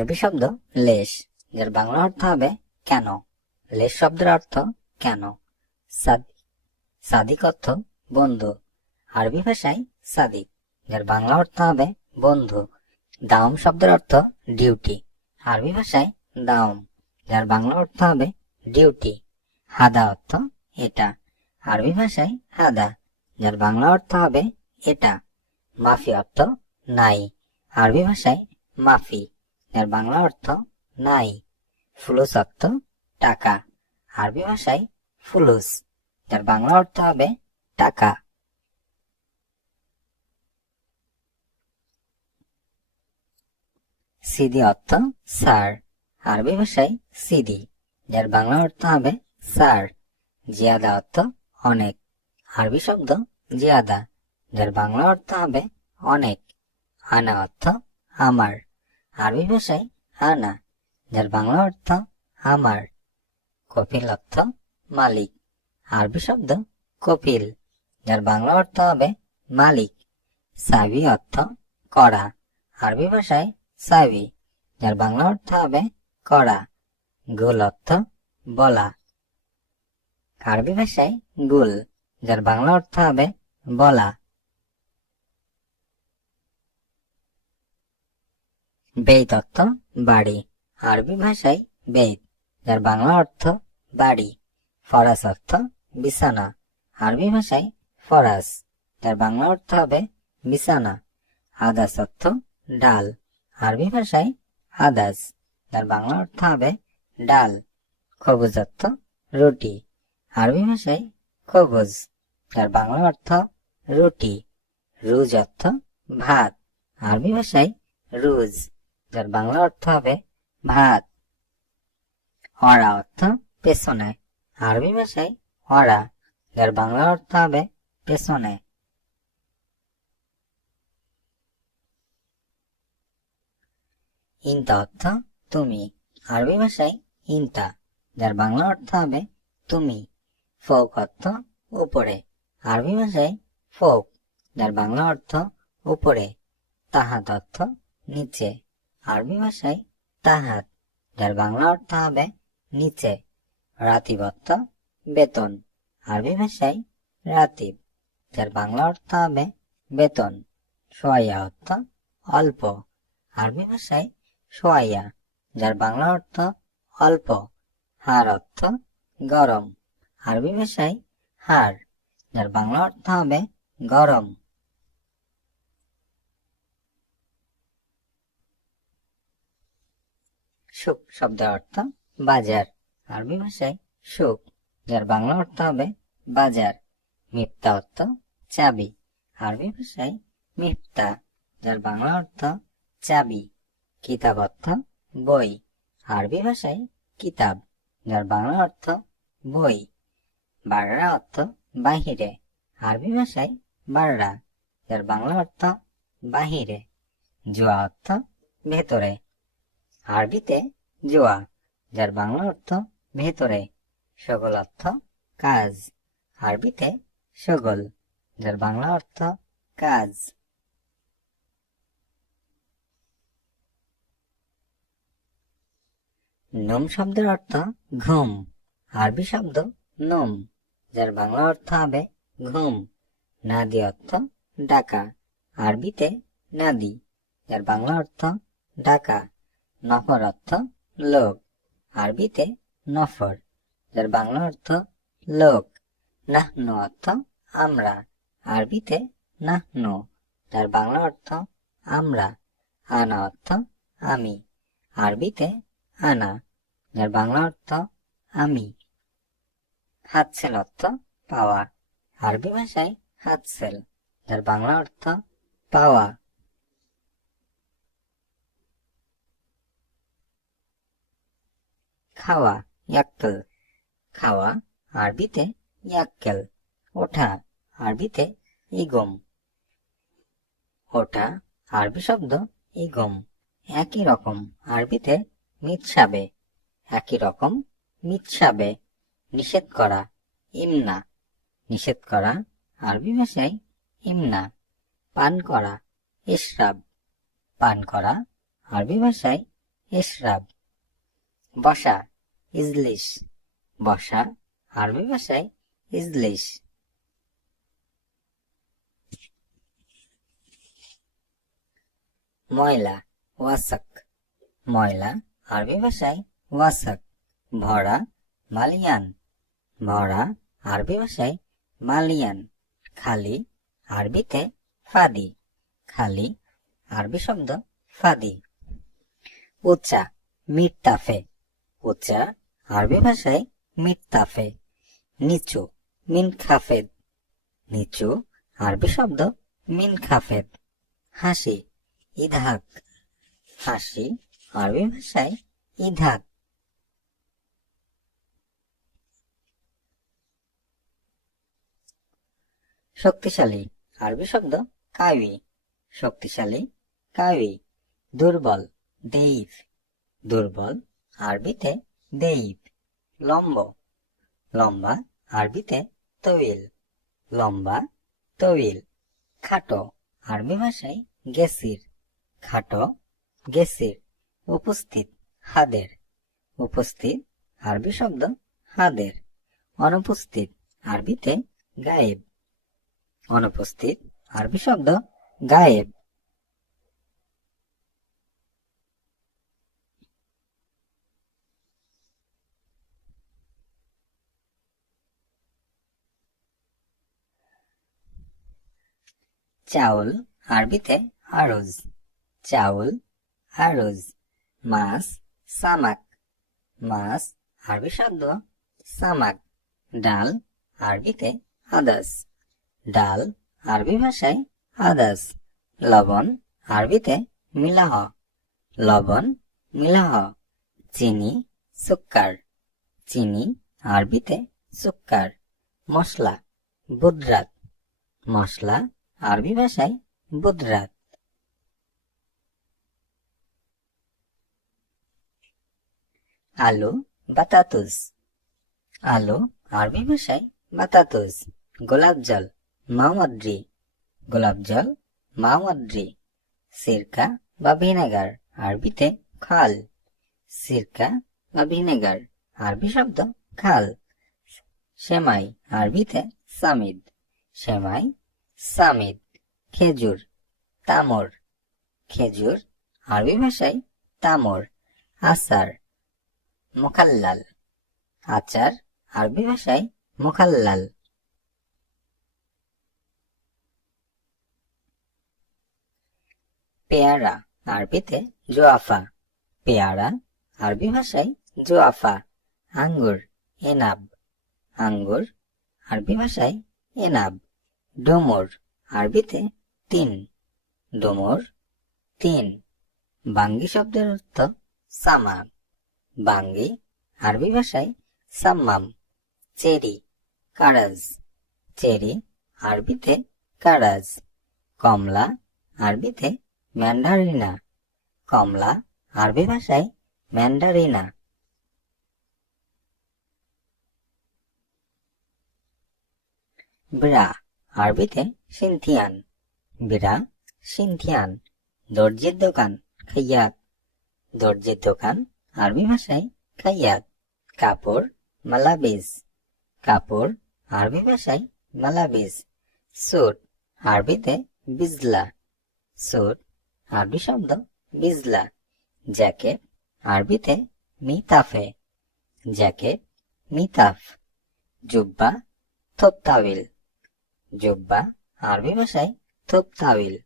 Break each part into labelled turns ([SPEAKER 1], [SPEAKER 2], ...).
[SPEAKER 1] আরবি শব্দ লেশ, যার বাংলা অর্থ হবে কেন? লেশ শব্দের অর্থ কেন? সাদ- সাদিক অর্থ বন্ধু। আরবি ভাষায় সাদিক, যার বাংলা অর্থ হবে বন্ধু। দাওম শব্দের অর্থ ডিউটি আরবি ভাষায় দাওম, যার বাংলা অর্থ হবে ডিউটি হাদা অর্থ এটা, আরবি ভাষায় হাদা, যার বাংলা অর্থ হবে এটা। মাফি অর্থ নাই, আরবি ভাষায় মাফি। যার বাংলা অর্থ নাই, ফুলুস অর্থ টাকা। আরবি ভাষায় ফুলুস যার বাংলা অর্থ হবে টাকা। সিদি অর্থ স্যার আরবি ভাষায় সিদি, যার বাংলা অর্থ হবে স্যার জিয়াদা অর্থ অনেক, আরবি শব্দ জিয়াদা, যার বাংলা অর্থ হবে অনেক। আনা অর্থ আমার। আরবি ভাষায় আনা যার বাংলা অর্থ, আমার কপিল অর্থ, মালিক। আরবি শব্দ, কপিল। যার বাংলা অর্থ হবে, মালিক। সাবি অর্থ করা আরবি ভাষায়, সাবি। যার বাংলা অর্থ হবে করা গুল অর্থ, বলা। আরবি ভাষায়, গুল। যার বাংলা অর্থ হবে, বলা। বেদ অর্থ বাড়ি। আরবি ভাষায় বেদ, যার বাংলা অর্থ বাড়ি। ফরাস অর্থ বিছানা। আরবি ভাষায় ফরাস, যার বাংলা অর্থ হবে বিছানা। আদাস অর্থ ডাল। আরবি ভাষায় আদাস, যার বাংলা অর্থ হবে ডাল। খবুজ অর্থ রুটি। আরবি ভাষায় খবুজ, যার বাংলা অর্থ রুটি। রুজ অর্থ ভাত। আরবি ভাষায় রুজ। যার বাংলা অর্থ হবে ভাত। অরা অর্থ পেছনে। আরবি ভাষায় অরা, যার বাংলা অর্থ হবে পেছনে। ইন্তা অর্থ তুমি। আরবি ভাষায় ইন্তা, যার বাংলা অর্থ হবে তুমি। ফোক অর্থ উপরে। আরবি ভাষায় ফোক, যার বাংলা অর্থ উপরে। তাহাত অর্থ নিচে। আরবি ভাষায় তাহাত যার বাংলা অর্থ হবে নিচে রাতিব অর্থ বেতন। আরবি ভাষায় রাতিব, যার বাংলা অর্থ হবে বেতন সোয়া অর্থ অল্প। আরবি ভাষায় সোয়া যার বাংলা অর্থ অল্প, হার অর্থ গরম। আরবি ভাষায় হার, যার বাংলা অর্থ হবে গরম। সুখ শব্দের অর্থ বাজার। আরবি ভাষায় সুখ যার বাংলা অর্থ হবে বাজার। মিফতা অর্থ চাবি। আরবি ভাষায় মিফতা, যার বাংলা অর্থ চাবি। কিতাব অর্থ বই। আরবি ভাষায় কিতাব, যার বাংলা অর্থ বই। বাররা অর্থ বাহিরে। আরবি ভাষায় বাররা, যার বাংলা অর্থ বাহিরে। জুয়া অর্থ ভেতরে। আরবিতে জোয়া যার বাংলা অর্থ ভেতরে সগল অর্থ কাজ। আরবিতে সগল যার বাংলা অর্থ কাজ। নোম শব্দের অর্থ ঘুম, আরবি শব্দ নোম, যার বাংলা অর্থ হবে ঘুম। নাদি অর্থ ডাকা, আরবিতে নাদি, যার বাংলা অর্থ ডাকা। নফর অর্থ লোক। আরবিতে নফর, যার বাংলা অর্থ লোক। নাহনু অর্থ আমরা। আরবিতে নাহনু, যার বাংলা অর্থ আমরা। আনা অর্থ আমি। আরবিতে আনা, যার বাংলা অর্থ আমি। হাতসেল অর্থ পাওয়া। আরবি ভাষায় হাতসেল, যার বাংলা অর্থ পাওয়া। খাওয়া, ইয়াক্কেল। খাওয়া, আরবিতে ইয়াক্কেল। ওঠা, আরবিতে ইগম। ওঠা, আরবি শব্দ ইগম। একই রকম, আরবিতে মিৎসাবে। একই রকম, মিৎসাবে। নিষেধ করা, ইমনা। নিষেধ করা, আরবি ভাষায় ইমনা। পান করা ইসরাব পান করা, আরবি ভাষায় ইশরাব। বসা ইজলিশ। বসা আরবি ভাষায় ইজলিশ। ময়লা ওয়াসাক। ময়লা আরবি ভাষায় ওয়াসাক। ভরা মালিয়ান। ভরা আরবি ভাষায় মালিয়ান। খালি আরবিতে ফাদি। খালি আরবি শব্দ ফাদি। উচ্চা মিটতাফে উচ্চা আরবি ভাষায় মিটতাফে নিচু মিন খাফেদ নিচু, আরবি শব্দ মিন খাফেদ হাসি, ইধাক। হাসি, আরবি ভাষায় ইধাক। শক্তিশালী, আরবি শব্দ কাউই। শক্তিশালী, কাউই। দুর্বল, দেইফ। দুর্বল, আরবিতে দেইব, লম্ব, লম্বা আরবিতে তবিল লম্বা তবিল খাটো আরবি ভাষায় গেসির, খাটো গেসির, উপস্থিত হাদের, উপস্থিত আরবি শব্দ হাদের, অনুপস্থিত আরবিতে গায়েব, অনুপস্থিত আরবি শব্দ গায়েব। চাউল, আরবিতে আরজ। চাউল, আরজ। মাছ, সামাক। মাছ, আরবি শব্দ, সামাক। ডাল, আরবিতে আদাস। ডাল, আরবি ভাষায় আদাস। লবণ, আরবিতে মিলাহ। লবণ, মিলাহ। চিনি, সুক্কার। চিনি, আরবিতে সুক্কার। মশলা, বুদরাত। মশলা আরবি ভাষায় বুদরাত। আলু বাতাতুস আলু, আরবি ভাষায় বাতাতুস গোলাপ জল, মাওয়াদ্রি। গোলাপ জল, মাওয়াদ্রি। সিরকা বা ভিনেগার, আরবিতে খাল। সিরকা বা ভিনেগার, আরবি শব্দ খাল। সেমাই, আরবিতে সামিদ। সেমাই সামিদ, খেজুর, তামর, খেজুর, আরবি ভাষায় তামর, আচার, মুখাল্লাল, আচার, আরবি ভাষায় মুখাল্লাল। পেয়ারা, আরবিতে জোয়াফা। পেয়ারা, আরবি ভাষায় জোয়াফা। আঙ্গুর, এনাব। আঙ্গুর, আরবি ভাষায় এনাব। ডোমর, আরবিতে তিন। ডোমর, তিন। বাঙ্গি শব্দের অর্থ সামাম। বাঙ্গি, আরবি ভাষায় সাম্মাম। চেরি, কারাজ। চেরি, আরবিতে কারাজ। কমলা, আরবিতে ম্যান্ডারিনা। কমলা, আরবি ভাষায় ম্যান্ডারিনা। ব্রা আরবিতে সিনথিয়ান বিরা সিনথিয়ান, দর্জির দোকান, খাইয়াত। দর্জির দোকান আরবি ভাষায় খাইয়াত, কাপড়, মালাবিজ। কাপড় আরবি ভাষায় মালাবিজ। সুট আরবিতে বিজলা। সুট আরবি শব্দ বিজলা। জ্যাকেট আরবিতে মিতাফে। জ্যাকেট, মিতাফ। জুব্বা, থোপতাবিল। জুব্বা, আরবি ভাষায় থোপতাবিল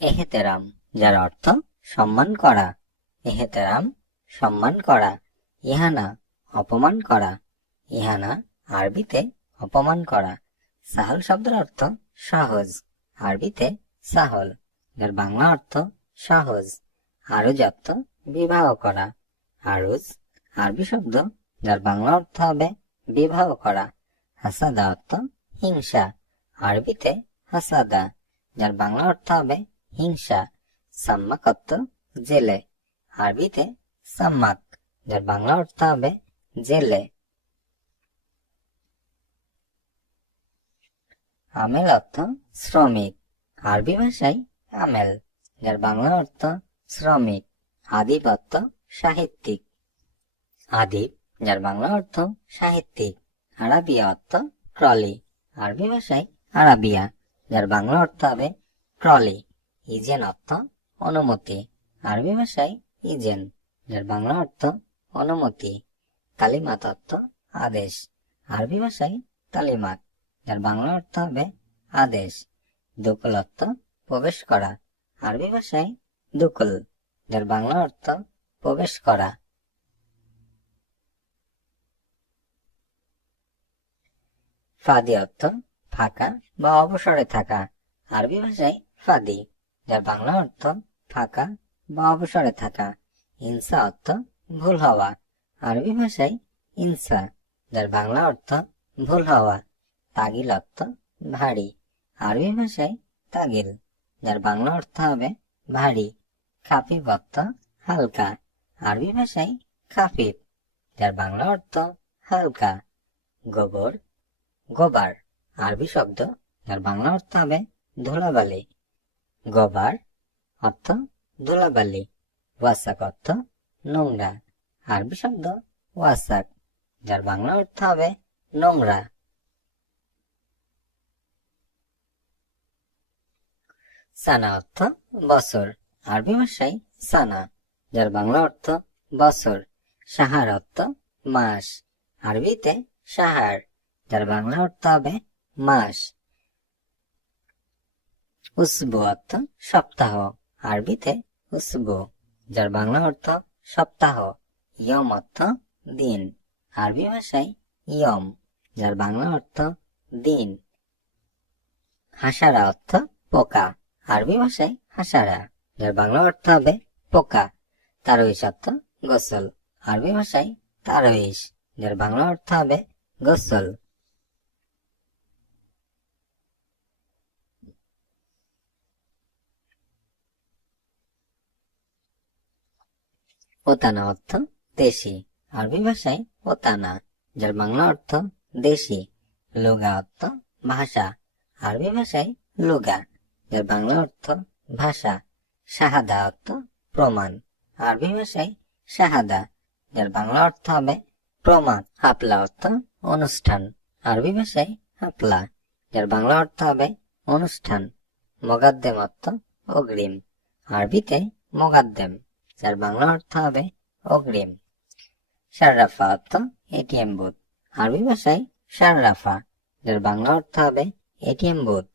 [SPEAKER 1] এহেতেরাম, যার অর্থ সম্মান করা। এহেতেরাম, সম্মান করা। ইহানা, অপমান করা। ইহানা, আরবিতে অপমান করা। সাহল শব্দের অর্থ সহজ। আরবিতে সাহল, যার বাংলা অর্থ সহজ। আরজ অর্থ বিবাহ করা। আরজ, আরবি শব্দ যার বাংলা অর্থ হবে বিবাহ করা। হাসাদা অর্থ হিংসা। আরবিতে হাসাদা যার বাংলা অর্থ হবে হিংসা। সাম্মাক অর্থ জেলে। আরবিতে সাম্মাক যার বাংলা অর্থ হবে জেলে। আমেল অর্থ শ্রমিক। আরবি ভাষায় আমেল যার বাংলা অর্থ শ্রমিক। আদিব সাহিত্যিক। আদিব যার বাংলা অর্থ সাহিত্যিক। আরাবিয়া অর্থ ট্রলি আরবি ভাষায় আরাবিয়া, যার বাংলা অর্থ হবে ট্রলি ইজেন অর্থ অনুমতি। আরবি ভাষায় ইজেন, যার বাংলা অর্থ অনুমতি। তালিমাত অর্থ আদেশ। আরবি ভাষায় তালিমাত, যার বাংলা অর্থ হবে আদেশ। দুকুল অর্থ প্রবেশ করা। আরবি ভাষায় দুকুল। যার বাংলা অর্থ প্রবেশ করা। ফাদি অর্থ ফাঁকা বা অবসরে থাকা। আরবি ভাষায় ফাদি, যার বাংলা অর্থ ফাঁকা বা অবসরে থাকা। ইনসা অর্থ ভুল হওয়া। আরবি ভাষায় ইনসা, যার বাংলা অর্থ ভুল হওয়া। তাগিল অর্থ ভারী। আরবি ভাষায় তাগিল, যার বাংলা অর্থ হবে ভারী। খাফিফ অর্থ হালকা। আরবি ভাষায় খাফিফ যার বাংলা অর্থ হালকা। গোবর, গোবার, আরবি শব্দ, যার বাংলা অর্থ হবে ধুলাবালি। গোবার অর্থ ধুলাবালি, ওয়াসাক অর্থ নোংরা। আরবি শব্দ ওয়াসাক, যার বাংলা অর্থ হবে নোংরা। সানা অর্থ বছর। আরবি ভাষায় সানা, যার বাংলা অর্থ বছর, সাহার অর্থ মাস। আরবিতে সাহার, যার বাংলা অর্থ হবে মাস। উসবু অর্থ সপ্তাহ। আরবিতে উসবু, যার বাংলা অর্থ সপ্তাহ, ইয়ম অর্থ দিন। আরবি ভাষায় ইয়ম, যার বাংলা অর্থ দিন। হাসারা অর্থ পোকা। আরবি ভাষায় হাসারা। যার বাংলা অর্থ হবে পোকা তারইশ অর্থ গোসল। আরবি ভাষায় তারইশ, যার বাংলা অর্থ হবে গোসল। ওতানা অর্থ দেশি, আরবি ভাষায় ওতানা, যার বাংলা অর্থ দেশি। লুগা অর্থ ভাষা, আরবি ভাষায় লুগা, যার বাংলা অর্থ ভাষা। শাহাদা অর্থ প্রমাণ। আরবি ভাষায় শাহাদা, যার বাংলা অর্থ হবে প্রমাণ, হাপলা অর্থ অনুষ্ঠান। আরবি ভাষায় হাপলা, যার বাংলা অর্থ হবে অনুষ্ঠান। মগাদ্দেম অর্থ অগ্রিম। আরবিতে মগাদ্দেম, যার বাংলা অর্থ হবে অগ্রিম। সাররাফা অর্থ এটিএম বুথ। আরবি ভাষায় সাররাফা যার বাংলা অর্থ হবে এটিএম বুথ।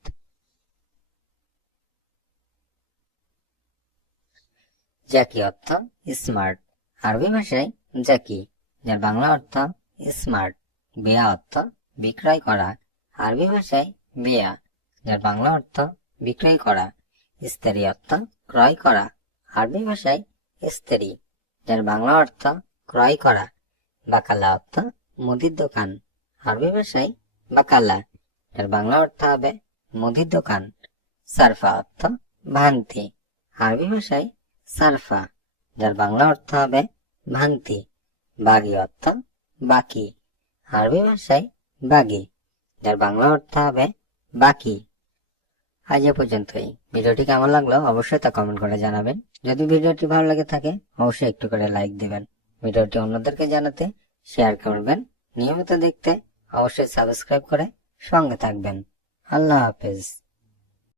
[SPEAKER 1] জাকি অর্থ স্মার্ট আরবি ভাষায় জাকি, যার বাংলা অর্থ স্মার্ট বেয়া অর্থ বিক্রয় করা। আরবি ভাষায় বেয়া, যার বাংলা অর্থ বিক্রয় করা। স্ত্রী অর্থ ক্রয় করা। আরবি ভাষায় স্ত্রী যার বাংলা অর্থ ক্রয় করা। বাকালা অর্থ মুদির দোকান। আরবি ভাষায় বাকালা যার বাংলা অর্থ হবে মুদির দোকান। সারফা অর্থ ভান্তি। আরবি ভাষায় সারফা যার বাংলা অর্থ হবে ভান্তি বাগি অর্থ বাকি। আরবি ভাষায় বাগি, যার বাংলা অর্থ হবে বাকি। আজ এ পর্যন্তই। ভিডিওটি কেমন লাগল অবশ্যই তা কমেন্ট করে জানাবেন। যদি ভিডিওটি ভালো লাগে থাকে, অবশ্যই একটু করে লাইক দিবেন। ভিডিওটি অন্যদেরকে জানাতে শেয়ার করবেন। নিয়মিত দেখতে অবশ্যই সাবস্ক্রাইব করে সঙ্গে থাকবেন। আল্লাহ হাফেজ।